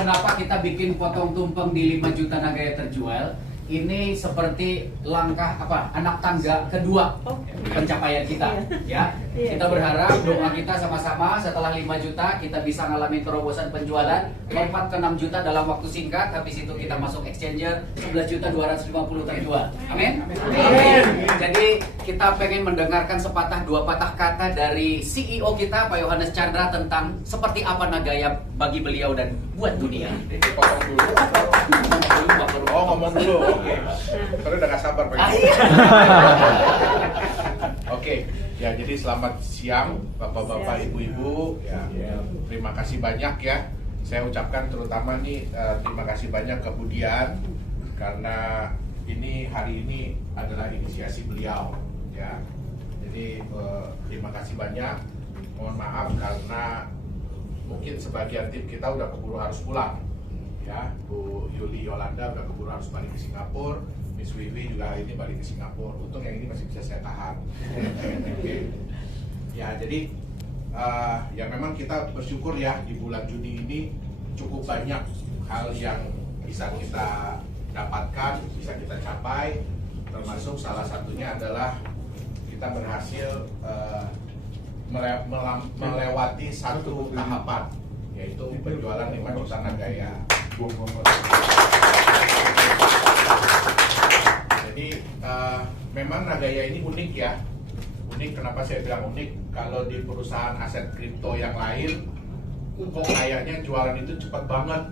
kenapa kita bikin potong tumpeng di 5 juta Nagaya terjual. Ini seperti langkah anak tangga kedua pencapaian kita, ya. Kita berharap doa kita sama-sama setelah 5 juta kita bisa ngalamin terobosan penjualan lompat ke 6 juta dalam waktu singkat. Habis itu kita masuk exchanger 11.250 terjual. Amin. Jadi kita pengen mendengarkan sepatah dua patah kata dari CEO kita Pak Yohanes Chandra tentang seperti apa Nagaya bagi beliau dan buat dunia. Potong dulu. Oh, ngomong dulu. Oke. Soalnya udah gak sabar pengen. Oke. Ya, jadi selamat siang Bapak-bapak, Ibu-ibu. Ya, terima kasih banyak ya. Saya ucapkan terutama nih terima kasih banyak ke Budian karena hari ini adalah inisiasi beliau ya. Jadi terima kasih banyak. Mohon maaf karena mungkin sebagian tim kita udah keburu harus pulang. Ya, Bu Yuli Yolanda udah keburu harus balik ke Singapura, Miss Wiwi juga hari ini balik ke Singapura. Untung yang ini masih bisa saya tahan. Ya, jadi ya memang kita bersyukur ya di bulan Juni ini cukup banyak hal yang bisa kita dapatkan, bisa kita capai. Termasuk salah satunya adalah kita berhasil melewati satu tahapan, yaitu penjualan 5 juta Nagaya. Jadi memang Nagaya ini unik ya. Unik, kenapa saya bilang unik? Kalau di perusahaan aset kripto yang lain, kok kayaknya jualan itu cepat banget,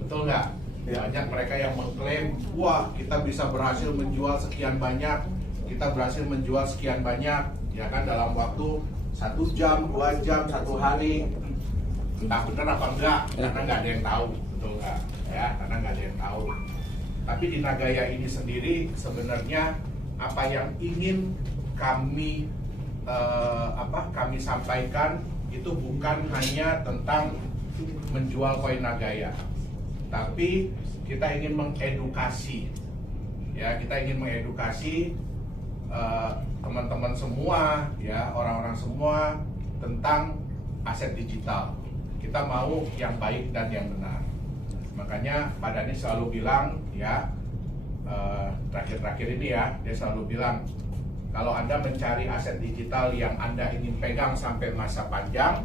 betul nggak? Banyak mereka yang mengklaim, wah kita bisa berhasil menjual sekian banyak, kita berhasil menjual sekian banyak, ya kan dalam waktu 1 jam, 2 jam, 1 hari. Entah benar apa enggak, karena nggak ada yang tahu, betul nggak? Ya, karena nggak ada yang tahu. Tapi di Nagaya ini sendiri sebenarnya apa yang ingin kami sampaikan itu bukan hanya tentang menjual koin Nagaya, tapi kita ingin mengedukasi, ya kita ingin mengedukasi teman-teman semua, ya orang-orang semua tentang aset digital. Kita mau yang baik dan yang benar. Makanya Pak Dhani selalu bilang, ya terakhir-terakhir ini ya, dia selalu bilang, kalau Anda mencari aset digital yang Anda ingin pegang sampai masa panjang,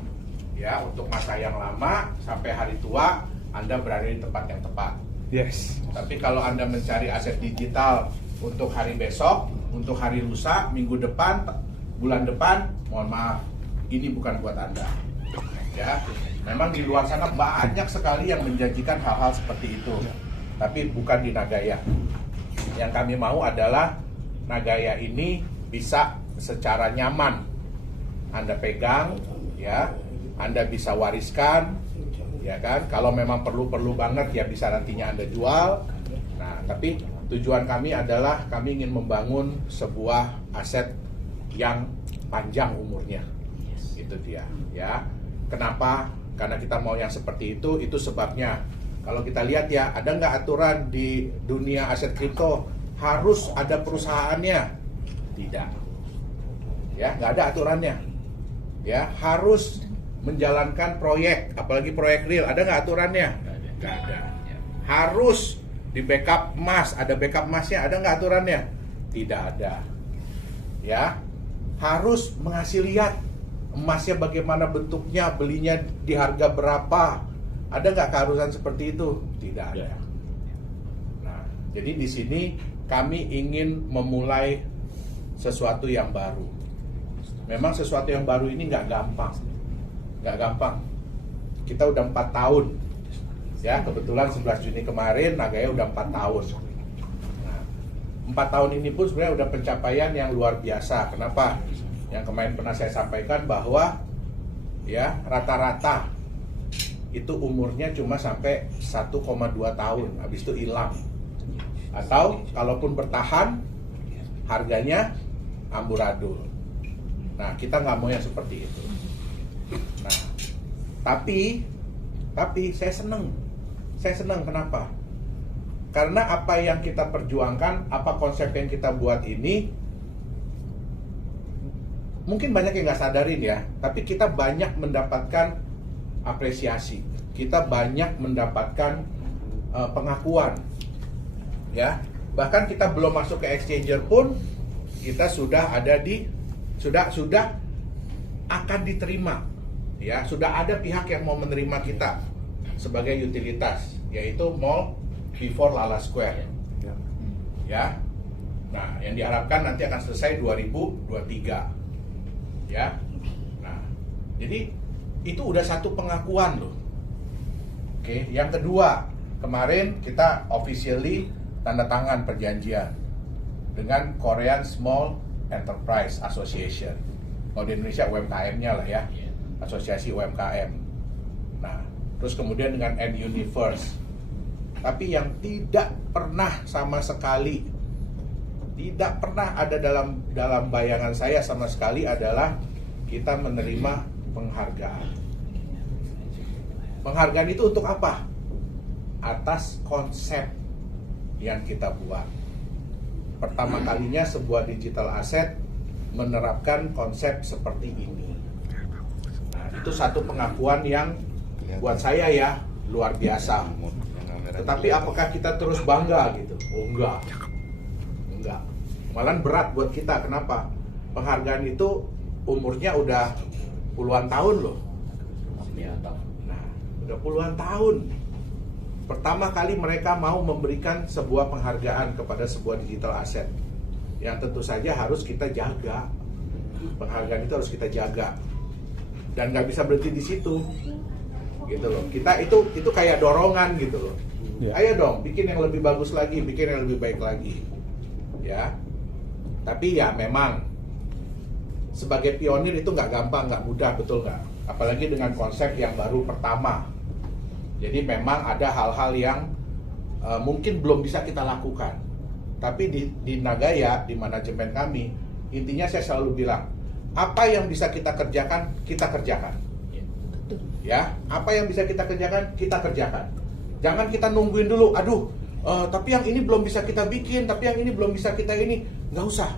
ya untuk masa yang lama sampai hari tua, Anda berada di tempat yang tepat. Yes. Tapi kalau Anda mencari aset digital untuk hari besok, untuk hari lusa, minggu depan, bulan depan, mohon maaf, ini bukan buat Anda. Ya, memang di luar sana banyak sekali yang menjanjikan hal-hal seperti itu, tapi bukan di Nagaya. Yang kami mau adalah Nagaya ini bisa secara nyaman Anda pegang, ya, Anda bisa wariskan, ya kan. Kalau memang perlu banget ya bisa nantinya Anda jual. Nah, tapi tujuan kami adalah kami ingin membangun sebuah aset yang panjang umurnya. Itu dia, ya. Kenapa? Karena kita mau yang seperti itu sebabnya. Kalau kita lihat ya, ada nggak aturan di dunia aset kripto harus ada perusahaannya? Tidak. Ya, nggak ada aturannya. Ya, harus menjalankan proyek, apalagi proyek real. Ada nggak aturannya? Nggak ada. Harus di backup emas, ada backup emasnya. Ada nggak aturannya? Tidak ada. Ya, harus mengasih lihat emasnya bagaimana bentuknya, belinya di harga berapa. Ada nggak keharusan seperti itu? Tidak ada. Nah, jadi di sini kami ingin memulai sesuatu yang baru. Memang sesuatu yang baru ini nggak gampang. Nggak gampang. Kita udah 4 tahun. Ya, kebetulan 11 Juni kemarin Nagaya udah 4 tahun. Nah, 4 tahun ini pun sebenarnya udah pencapaian yang luar biasa. Kenapa? Yang kemarin pernah saya sampaikan bahwa ya rata-rata itu umurnya cuma sampai 1,2 tahun, habis itu hilang. Atau kalaupun bertahan harganya amburadul. Nah, kita nggak mau yang seperti itu. Nah, tapi saya seneng. Kenapa? Karena apa yang kita perjuangkan, apa konsep yang kita buat ini, mungkin banyak yang nggak sadarin ya, tapi kita banyak mendapatkan apresiasi, kita banyak mendapatkan pengakuan, ya. Bahkan kita belum masuk ke exchanger pun kita sudah ada di sudah akan diterima, ya. Sudah ada pihak yang mau menerima kita sebagai utilitas, yaitu Mall before Lala Square, ya. Nah, yang diharapkan nanti akan selesai 2023, ya. Nah, jadi itu udah satu pengakuan loh. Oke, yang kedua, kemarin kita officially tanda tangan perjanjian dengan Korean Small Enterprise Association. Kalau di Indonesia UMKM-nya lah ya, asosiasi UMKM. Nah, terus kemudian dengan N-Universe. Tapi yang tidak pernah sama sekali, tidak pernah ada dalam bayangan saya sama sekali adalah kita menerima penghargaan. Penghargaan itu untuk apa? Atas konsep yang kita buat. Pertama kalinya sebuah digital asset menerapkan konsep seperti ini. Nah, itu satu pengakuan yang buat saya ya luar biasa. Tetapi apakah kita terus bangga gitu? Oh enggak. Malah berat buat kita. Kenapa? Penghargaan itu umurnya udah puluhan tahun loh. Nah, udah puluhan tahun. Pertama kali mereka mau memberikan sebuah penghargaan kepada sebuah digital asset yang tentu saja harus kita jaga. Penghargaan itu harus kita jaga dan nggak bisa berhenti di situ, gitu loh. Kita itu kayak dorongan gitu loh. Ayo dong, bikin yang lebih bagus lagi, bikin yang lebih baik lagi, ya. Tapi ya memang sebagai pionir itu nggak gampang, nggak mudah, betul nggak? Apalagi dengan konsep yang baru pertama. Jadi memang ada hal-hal yang mungkin belum bisa kita lakukan. Tapi di Nagaya, di manajemen kami, intinya saya selalu bilang, apa yang bisa kita kerjakan, kita kerjakan. Ya, apa yang bisa kita kerjakan, kita kerjakan. Jangan kita nungguin dulu, aduh, tapi yang ini belum bisa kita bikin, tapi yang ini belum bisa kita ini, nggak usah.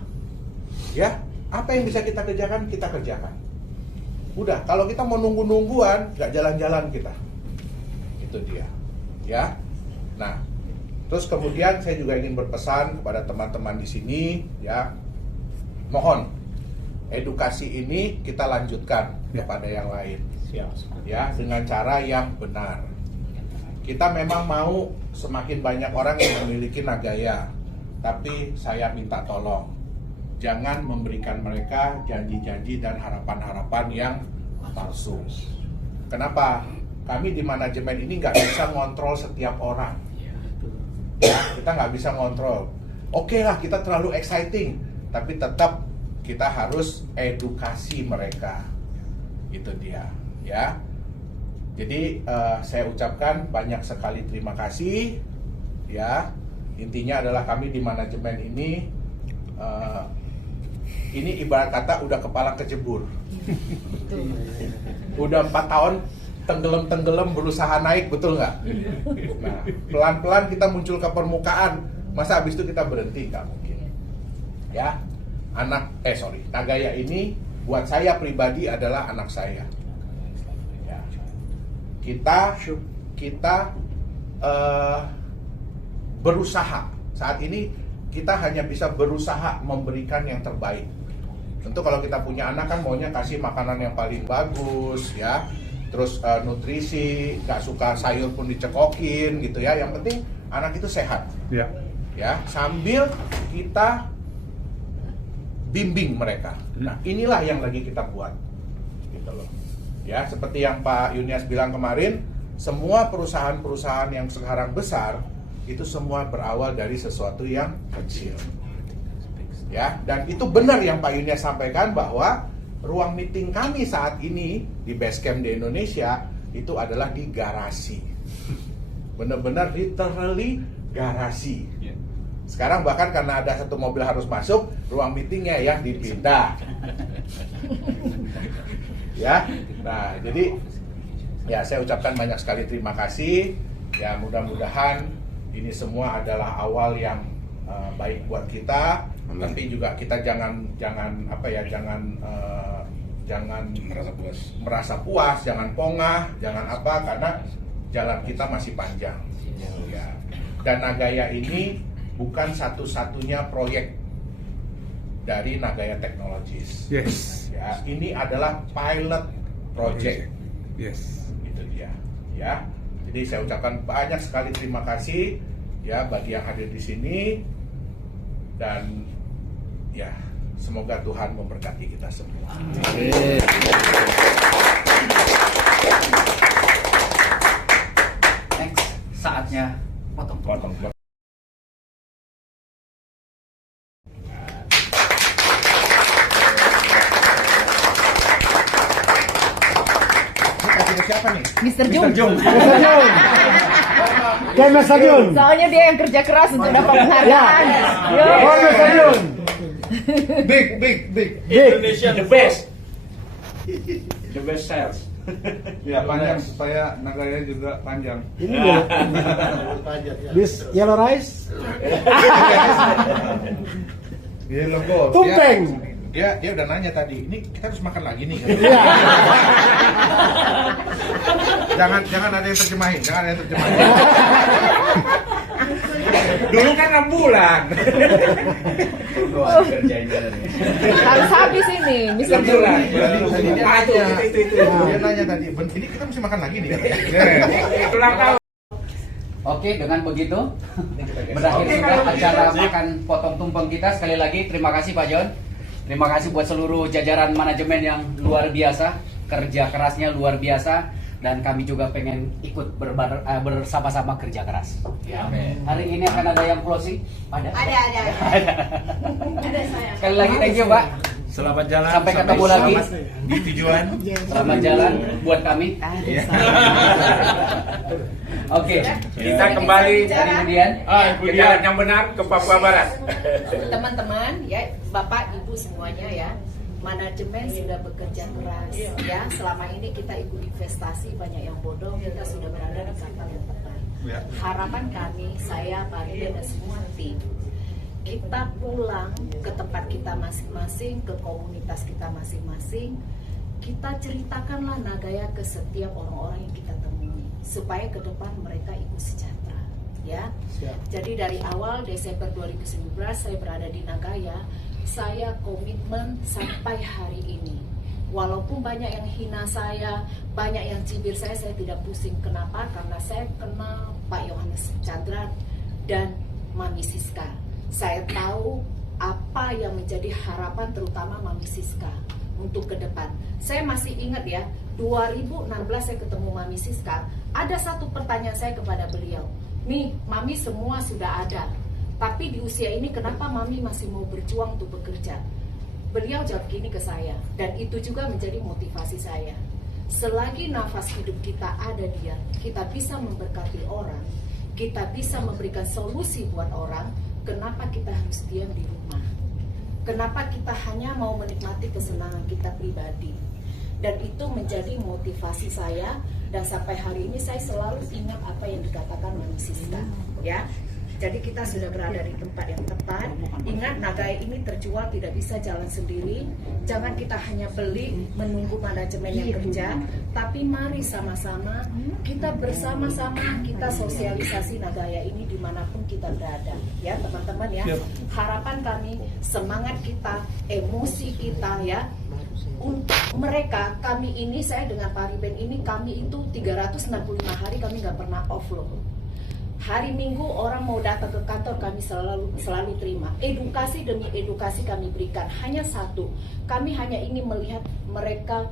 Ya, apa yang bisa kita kerjakan, kita kerjakan. Udah, kalau kita mau nunggu-nungguan, nggak jalan-jalan kita. Itu dia, ya. Nah, terus kemudian saya juga ingin berpesan kepada teman-teman di sini, ya, mohon edukasi ini kita lanjutkan kepada yang lain, ya, dengan cara yang benar. Kita memang mau semakin banyak orang yang memiliki Nagaya, tapi saya minta tolong jangan memberikan mereka janji-janji dan harapan-harapan yang palsu. Kenapa? Kami di manajemen ini nggak bisa ngontrol setiap orang. Ya, kita nggak bisa ngontrol. Oke lah, kita terlalu exciting, tapi tetap kita harus edukasi mereka. Itu dia, ya. Jadi saya ucapkan banyak sekali terima kasih, ya. Intinya adalah kami di manajemen ini ibarat kata udah kepala kejebur. Udah 4 tahun tenggelam berusaha naik, betul nggak? Nah, pelan-pelan kita muncul ke permukaan. Masa habis itu kita berhenti? Nggak mungkin. Ya, Nagaya ini buat saya pribadi adalah anak saya. Ya. Kita berusaha. Saat ini kita hanya bisa berusaha memberikan yang terbaik. Tentu kalau kita punya anak kan maunya kasih makanan yang paling bagus, ya. Terus nutrisi, nggak suka sayur pun dicekokin gitu ya. Yang penting anak itu sehat, ya. Sambil kita bimbing mereka. Nah, inilah yang lagi kita buat, gitu loh. Ya, seperti yang Pak Yunias bilang kemarin, semua perusahaan-perusahaan yang sekarang besar itu semua berawal dari sesuatu yang kecil. Ya, dan itu benar yang Pak Yunias sampaikan bahwa ruang meeting kami saat ini di Basecamp di Indonesia itu adalah di garasi. Benar-benar literally garasi. Sekarang bahkan karena ada satu mobil harus masuk, ruang meetingnya yang dipindah. Ya, nah jadi ya saya ucapkan banyak sekali terima kasih. Ya mudah-mudahan ini semua adalah awal yang baik buat kita. Tapi juga kita jangan jangan merasa puas, jangan pongah, jangan apa, karena jalan kita masih panjang. Ya. Dan Nagaya ini bukan satu-satunya proyek dari Nagaya Technologies. Yes. Ya, ini adalah pilot project. Yes. Itu dia. Ya. Jadi saya ucapkan banyak sekali terima kasih ya bagi yang hadir di sini, dan ya semoga Tuhan memberkati kita semua. Amin. Next, saatnya potong. Ini siapa nih? Mr. Jung. Ken Mr. Jun. Soalnya dia yang kerja keras untuk dapat penghargaan. Yo. Ken Mr. Jun. Big. Indonesia the best. The best sales. Ya panjang supaya Nagaya juga panjang. Ini ya. This yellow rice. Dia logo. Tumpeng. Dia udah nanya tadi, ini kita harus makan lagi nih. Iya. jangan ada yang terjemahin, Dulu kan 6 bulan. Harus habis ini, Mr. Jung. Tadi dia nanya, Itu. dia nanya tadi, ini kita mesti makan lagi nih. Ulang tahun. Oke, dengan begitu berakhir sudah acara makan potong tumpeng kita. Sekali lagi terima kasih Pak John. Terima kasih buat seluruh jajaran manajemen yang luar biasa, kerja kerasnya luar biasa, dan kami juga pengen ikut bersama-sama kerja keras. Ya. Hari ini akan ada yang closing? Ada Ada saya. Sekali lagi thank you Pak. Selamat jalan. Sampai ketemu lagi. Di tujuan. Selamat jalan buat kami. Oke, Kita kembali dari kemudian. ke jalan yang benar ke Papua Barat. Teman-teman, ya, Bapak, Ibu semuanya ya. Manajemen sudah bekerja keras ya. Selama ini kita ikut investasi, banyak yang bodoh, kita sudah berada di kapal yang tepat. Harapan kami, saya, Pak Ridwan dan semua tim, kita pulang ke tempat kita masing-masing, ke komunitas kita masing-masing. Kita ceritakanlah Nagaya ke setiap orang-orang yang kita temui, supaya ke depan mereka ikut sejahtera ya. Jadi dari awal Desember 2019 saya berada di Nagaya, saya komitmen sampai hari ini. Walaupun banyak yang hina saya, banyak yang cibir saya tidak pusing. Kenapa? Karena saya kenal Pak Yohanes Chandra dan Mami Siska. Saya tahu apa yang menjadi harapan terutama Mami Siska untuk ke depan. Saya masih ingat ya, 2016 saya ketemu Mami Siska, ada satu pertanyaan saya kepada beliau. Mami semua sudah ada, tapi di usia ini kenapa Mami masih mau berjuang untuk bekerja? Beliau jawab gini ke saya, dan itu juga menjadi motivasi saya. Selagi nafas hidup kita ada dia, kita bisa memberkati orang, kita bisa memberikan solusi buat orang, kenapa kita harus diam di rumah? Kenapa kita hanya mau menikmati kesenangan kita pribadi? Dan itu menjadi motivasi saya, dan sampai hari ini saya selalu ingat apa yang dikatakan Mami Siska ya. Jadi kita sudah berada di tempat yang tepat. Ingat, Nagaya ini terjual tidak bisa jalan sendiri. Jangan kita hanya beli menunggu manajemen yang kerja, tapi mari sama-sama kita bersama-sama kita sosialisasi Nagaya ini dimanapun kita berada ya teman-teman ya. Harapan kami, semangat kita, emosi kita ya. Untuk mereka, kami ini, saya dengan Pak Riben ini, kami itu 365 hari kami nggak pernah off loh. Hari Minggu orang mau datang ke kantor, kami selalu terima. Edukasi demi edukasi kami berikan. Hanya satu, kami hanya ingin melihat mereka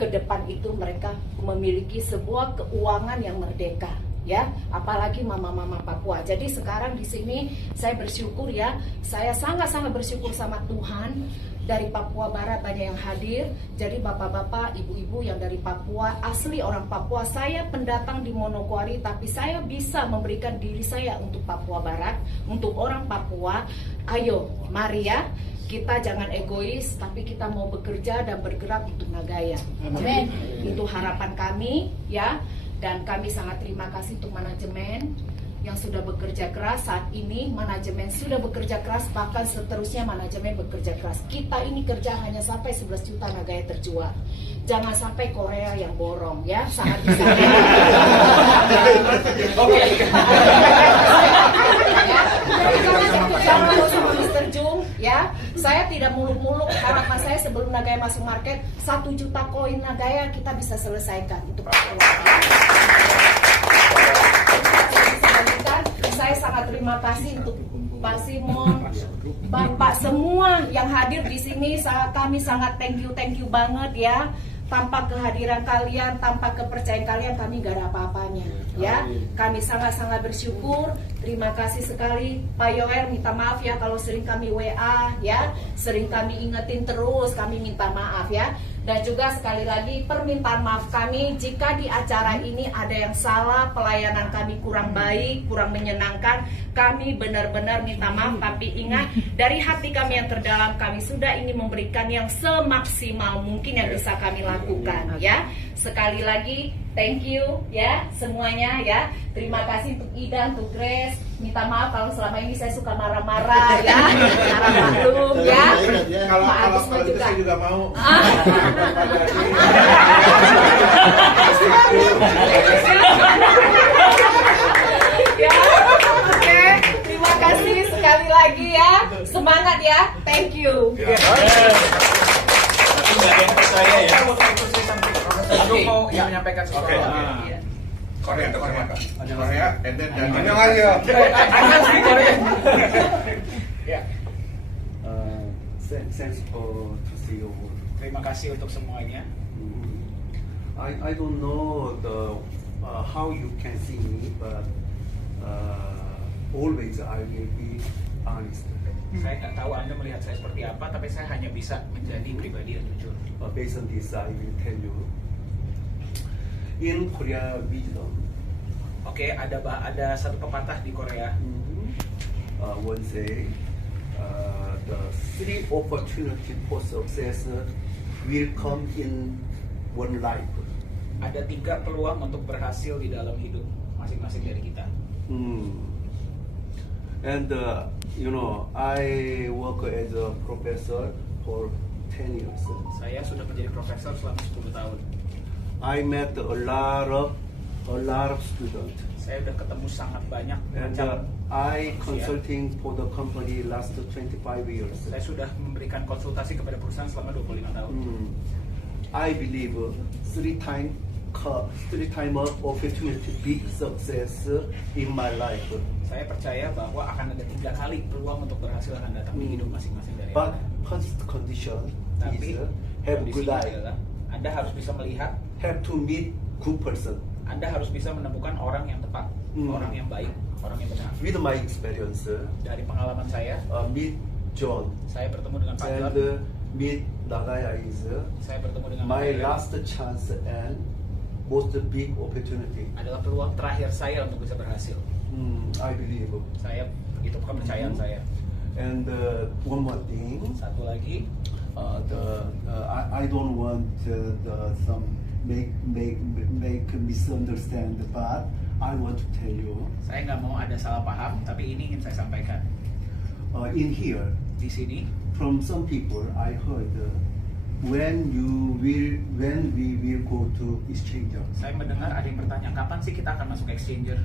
ke depan itu mereka memiliki sebuah keuangan yang merdeka. Ya, apalagi mama-mama Papua. Jadi sekarang di sini saya bersyukur ya, saya sangat-sangat bersyukur sama Tuhan. Dari Papua Barat banyak yang hadir. Jadi bapak-bapak, ibu-ibu yang dari Papua, asli orang Papua, saya pendatang di Manokwari, tapi saya bisa memberikan diri saya untuk Papua Barat, untuk orang Papua. Ayo, mari ya, kita jangan egois, tapi kita mau bekerja dan bergerak untuk Nagaya. Amin. Itu harapan kami ya. Dan kami sangat terima kasih untuk manajemen. yang sudah bekerja keras. Saat ini manajemen sudah bekerja keras, bahkan seterusnya manajemen bekerja keras. Kita ini kerja hanya sampai 11 juta Nagaya terjual. Jangan sampai Korea yang borong ya, sangat bisa. Oke. Jangan sama Mr. Jung ya. Saya tidak muluk-muluk. Harapan saya sebelum Nagaya masuk market 1 juta koin Nagaya kita bisa selesaikan untuk saya sangat terima kasih untuk Pak Simon, Bapak semua yang hadir di sini. Kami sangat thank you banget ya. Tanpa kehadiran kalian, tanpa kepercayaan kalian, kami gak ada apa-apanya ya. Kami sangat-sangat bersyukur. Terima kasih sekali Pak Yoer, minta maaf ya kalau sering kami WA ya, sering kami ingetin terus, kami minta maaf ya. Dan juga sekali lagi permintaan maaf kami jika di acara ini ada yang salah, pelayanan kami kurang baik, kurang menyenangkan. Kami benar-benar minta maaf, tapi ingat dari hati kami yang terdalam, kami sudah ingin memberikan yang semaksimal mungkin yang bisa kami lakukan ya. Sekali lagi thank you ya semuanya ya. Terima kasih untuk Ida, untuk Grace. Minta maaf kalau selama ini saya suka marah-marah ya. Marah maklum ya. Kalau itu saya juga mau. Ya, oke. Terima kasih sekali lagi ya. Semangat ya. Thank you. Tapi nggak ada yang percaya ya. Aku mau menyampaikan sesuatu. Korea, and then 안녕하세요. Ya. Thanks for to see you. Terima kasih untuk semuanya. I don't know how you can see me, but always I will be honest. Saya nggak tahu Anda melihat saya seperti apa, tapi saya hanya bisa menjadi pribadi yang jujur. Based on this, I will tell you. In Korea wisdom, Oke, ada satu pepatah di Korea. one say the 3 opportunity for success will come in one life. Ada 3 peluang untuk berhasil di dalam hidup masing-masing dari kita. And you know, I work as a professor for 10 years. Saya sudah menjadi profesor selama 10 tahun. I met a lot of students. Saya sudah ketemu sangat banyak And macam I consulting for the company last 25 years. Saya sudah memberikan konsultasi kepada perusahaan selama 25 tahun. I believe 3 time opportunity big success in my life. Saya percaya bahwa akan ada 3 kali peluang untuk berhasil akan datang di hidup masing-masing dari But Anda. first condition Tapi is have good kondisinya eye, adalah Anda harus bisa melihat, have to meet good person. Anda harus bisa menemukan orang yang tepat, orang yang baik, orang yang benar. With my experience, Dari pengalaman saya meet John bertemu dengan Pak John, and meet Nagaya is saya bertemu dengan my Nagaya. last chance and most big opportunity. Adalah peluang terakhir saya untuk bisa berhasil. I believe. Itu kepercayaan saya. And one more thing, Satu lagi, I don't want some make misunderstand, but I want to tell you saya nggak mau ada salah paham, tapi ini ingin saya sampaikan. in here Di sini, from some people I heard when we will go to exchanger. saya mendengar ada yang bertanya, kapan sih kita akan masuk exchanger?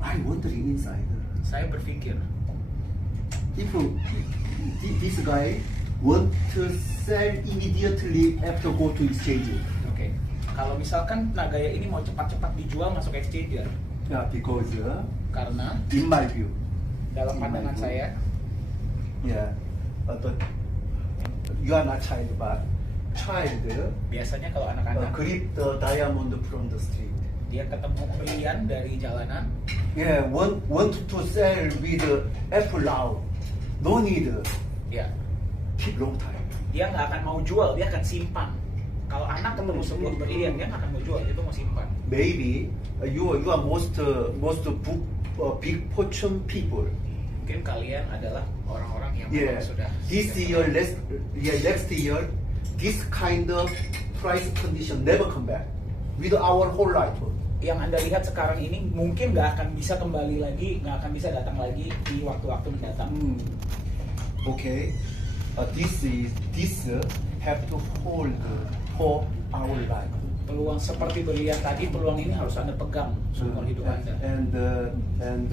I wondering inside Saya berpikir, if this guy want to sell immediately after go to exchanger. oke, kalau misalkan Nagaya ini mau cepat-cepat dijual masuk exchanger, Yeah, because karena in my view, dalam pandangan saya, yeah, but you are not child, but child biasanya kalau anak-anak grip the diamond from the street. dia ketemu berlian dari jalanan, Yeah, want to sell with apple now. No need ya keep long time. dia nggak akan mau jual, dia akan simpan. Kalau anak ketemu sebuah berlian, dia nggak akan mau jual, itu mau simpan. Maybe you are most big fortune people. Mungkin kalian adalah orang-orang yang Yeah, memang sudah this year, next year, this kind of price condition never come back with our whole life. yang Anda lihat sekarang ini mungkin nggak akan bisa kembali lagi, nggak akan bisa datang lagi di waktu-waktu mendatang. Okay. This have to hold for our life. Peluang seperti berlian tadi, peluang ini harus Anda pegang seumur hidup Anda. And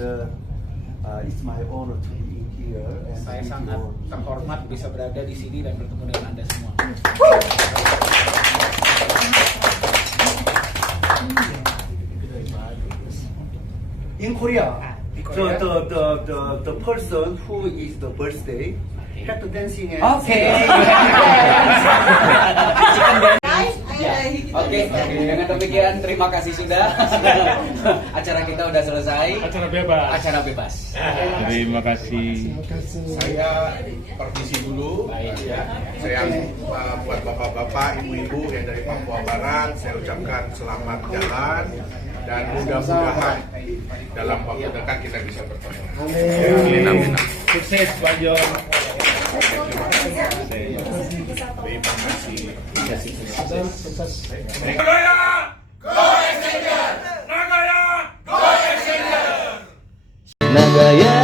it's my honor to be in here. And Saya meet you sangat all. terhormat bisa berada di sini dan bertemu dengan Anda semua. In Korea, Di Korea. the person who is the birthday have to dancing and Oke. Oke, dengan demikian terima kasih sudah. Acara kita udah selesai. Acara bebas. Acara bebas. Terima kasih. Saya permisi dulu. Ya. Saya buat bapak-bapak, ibu-ibu yang dari Papua Barat, saya ucapkan selamat jalan dan mudah-mudahan dalam waktu dekat kita bisa bertemu. Amin. Amin. Sukses Pak John. Terima kasih. Nagaya